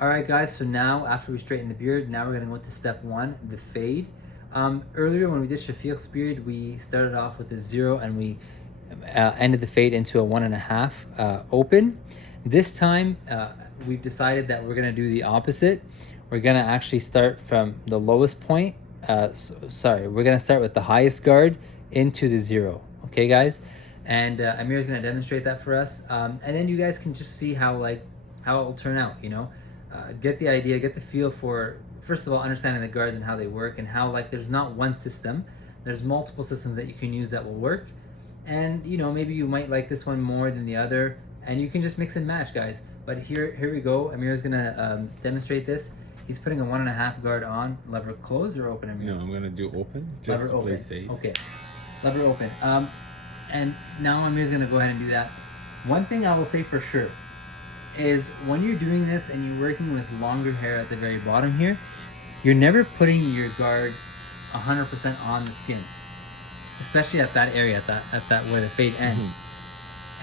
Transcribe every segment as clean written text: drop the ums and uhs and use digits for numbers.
All right, guys, so now after we straighten the beard, now we're gonna go into step one, the fade. Earlier when we did Shafiq's beard, we started off with a 0 and we ended the fade into a 1.5 open. This time, we've decided that we're gonna do the opposite. We're gonna actually start from the lowest point. We're gonna start with the highest guard into the 0. Okay, guys? And Amir's gonna demonstrate that for us. And then you guys can just see how it will turn out, you know? Get the idea, get the feel for, first of all, understanding the guards and how they work and how there's not one system. There's multiple systems that you can use that will work. And you know, maybe you might like this one more than the other, and you can just mix and match, guys. But here we go. Amir's gonna demonstrate this. He's putting a 1.5 guard on. Lever close or open, Amir? No, I'm gonna do open, just lever to open. play safe. Okay, lever open. And now Amir's gonna go ahead and do that. One thing I will say for sure is when you're doing this and you're working with longer hair at the very bottom here, you're never putting your guard 100% on the skin, especially at that area, at that where the fade ends.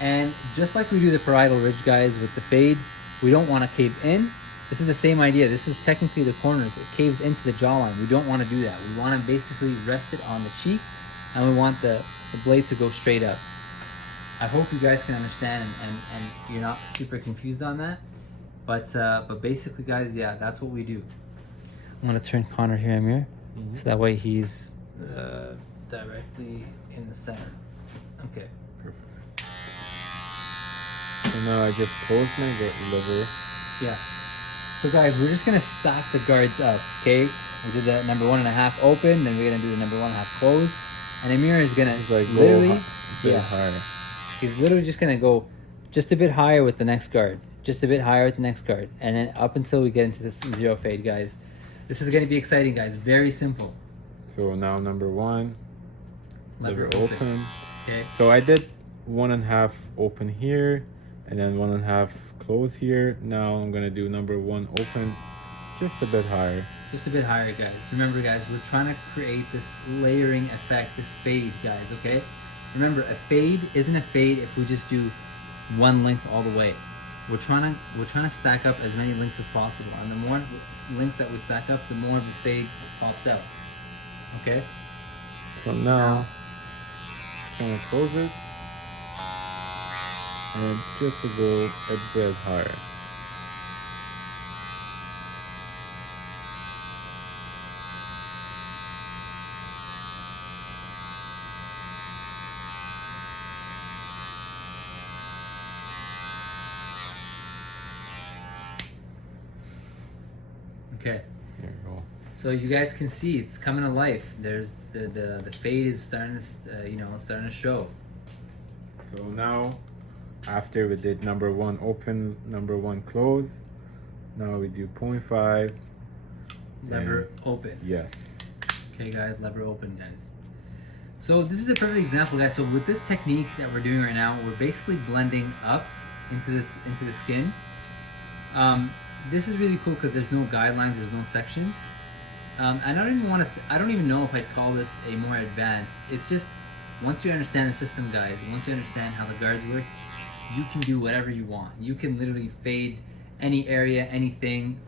And just like we do the parietal ridge, guys, with the fade, we don't want to cave in. This is the same idea. This is technically the corners. It caves into the jawline. We don't want to do that. We want to basically rest it on the cheek, and we want the blade to go straight up. I hope you guys can understand and you're not super confused on that. But basically, guys, yeah, that's what we do. I'm gonna turn Connor here, Amir, so that way he's directly in the center. Okay. Perfect. So now I just close my lever. Yeah. So guys, we're just gonna stack the guards up, okay? We did the number 1.5 open, then we're gonna do the number 1.5 close, and Amir is gonna literally, higher. He's literally just gonna go just a bit higher with the next guard, just a bit higher with the next guard, and then up until we get into this 0 fade, guys. This is gonna be exciting, guys. Very simple. So now number 1, lever open. Okay. So I did 1.5 open here, and then 1.5 close here. Now I'm gonna do number 1 open, just a bit higher. Just a bit higher, guys. Remember, guys, we're trying to create this layering effect, this fade, guys, okay? Remember, a fade isn't a fade if we just do one length all the way. We're trying to stack up as many lengths as possible, and the more lengths that we stack up, the more the fade pops out. Okay? So now I'm gonna close it and just to go a bit higher. Okay. Here we go. So you guys can see it's coming to life. There's the fade is starting to starting to show. So now, after we did number 1 open, number 1 close, now we do 0.5. Lever open. Yes. Okay, guys, lever open, guys. So this is a perfect example, guys. So with this technique that we're doing right now, we're basically blending up into the skin. This is really cool because there's no guidelines, there's no sections. I don't even know if I'd call this a more advanced. It's just, once you understand the system, guys, once you understand how the guards work, you can do whatever you want. You can literally fade any area, anything,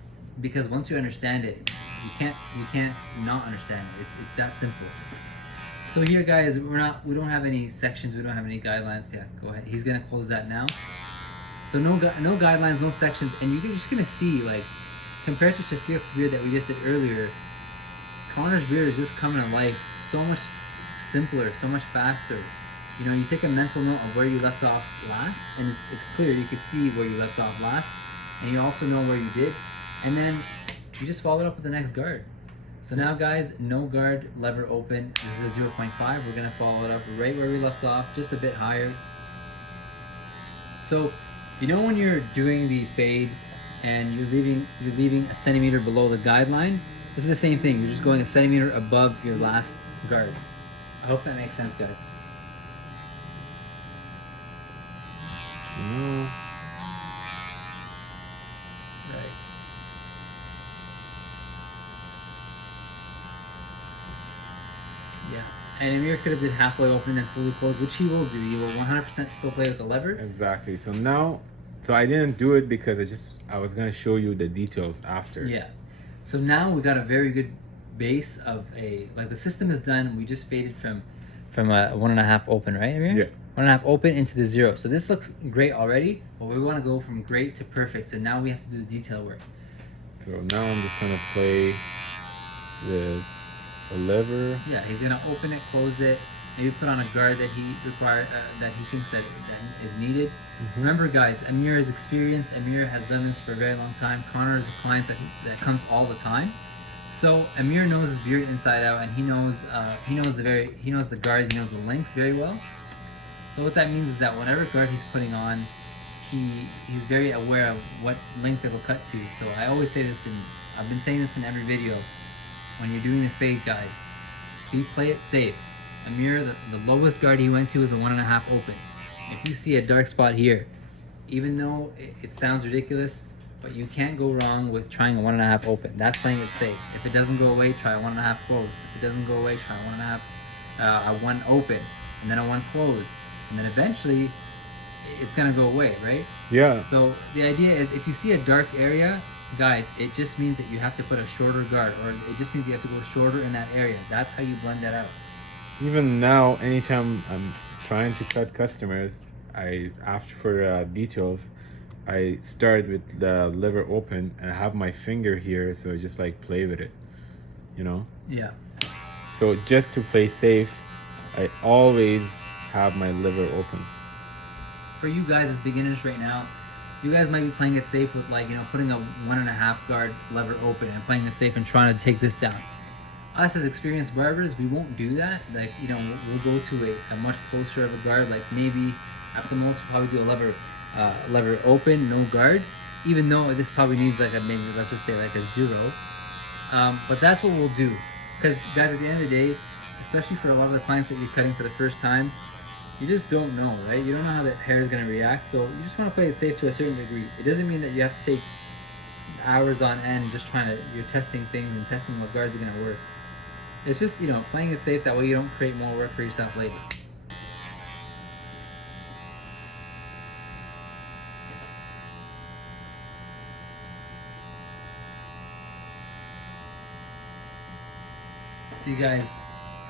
because once you understand it, you can't not understand it. It's that simple. So here, guys, we don't have any sections, we don't have any guidelines. Yeah, go ahead. He's gonna close that now. So no guidelines, no sections, and you're just gonna see, like, compared to Shafiq's beard that we just did earlier, Connor's beard is just coming to life so much simpler, so much faster. You know, you take a mental note of where you left off last, and it's clear, you can see where you left off last, and you also know where you did, and then you just follow it up with the next guard. So now, guys, no guard, lever open. This is a 0.5. We're gonna follow it up right where we left off, just a bit higher. So, you know when you're doing the fade and you're leaving a centimeter below the guideline? This is the same thing. You're just going a centimeter above your last guard. I hope that makes sense, guys. Right. Yeah. And Amir could have did halfway open and fully closed, which he will do. He will 100% still play with the lever. Exactly. So now So I didn't do it because I was gonna show you the details after. Yeah. So now we've got a very good base of like the system is done. We just faded from a 1.5 open, right, Amir? Yeah. 1.5 open into the 0. So this looks great already, but we want to go from great to perfect. So now we have to do the detail work. So now I'm just gonna play the lever. Yeah, he's gonna open it, close it, maybe put on a guard that he thinks that is needed. Mm-hmm. Remember, guys, Amir is experienced. Amir has done this for a very long time. Connor is a client that comes all the time. So Amir knows his beard inside out, and he knows the guards, he knows the links very well. So what that means is that whatever guard he's putting on, he's very aware of what length it will cut to. So I always say this, and I've been saying this in every video. When you're doing the fade, guys, play it safe. Amir, the lowest guard he went to is a 1.5 open. If you see a dark spot here, even though it sounds ridiculous, but you can't go wrong with trying a 1.5 open. That's playing it safe. If it doesn't go away, try a 1.5 closed. If it doesn't go away, try a 1 open, and then a 1 closed, and then eventually it's gonna go away, right? Yeah. So the idea is, if you see a dark area, guys, it just means that you have to put a shorter guard, or it just means you have to go shorter in that area. That's how you blend that out. Even now, anytime I'm trying to cut customers, I ask for details. I start with the lever open and I have my finger here, so I just like play with it, you know? Yeah. So just to play safe, I always have my lever open. For you guys as beginners right now, you guys might be playing it safe with, like, putting a 1.5 guard lever open and playing it safe and trying to take this down. Us as experienced barbers, we won't do that. Like, we'll go to a much closer of a guard, like maybe at the most we'll probably do a lever open, no guard, even though this probably needs like maybe let's just say like a 0. But that's what we'll do, because guys, at the end of the day, especially for a lot of the clients that you're cutting for the first time, you just don't know, right? You don't know how the hair is going to react, so you just want to play it safe to a certain degree. It doesn't mean that you have to take hours on end just you're testing things and testing what guards are going to work. It's just, playing it safe, that way you don't create more work for yourself later. See, guys,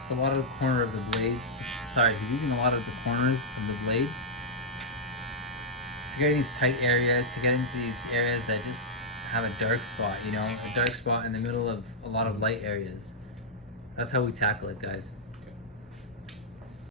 it's a lot of the corner of the blade. Sorry, he's using a lot of the corners of the blade to get in these tight areas, to get into these areas that just have a dark spot, a dark spot in the middle of a lot of light areas. That's how we tackle it, guys.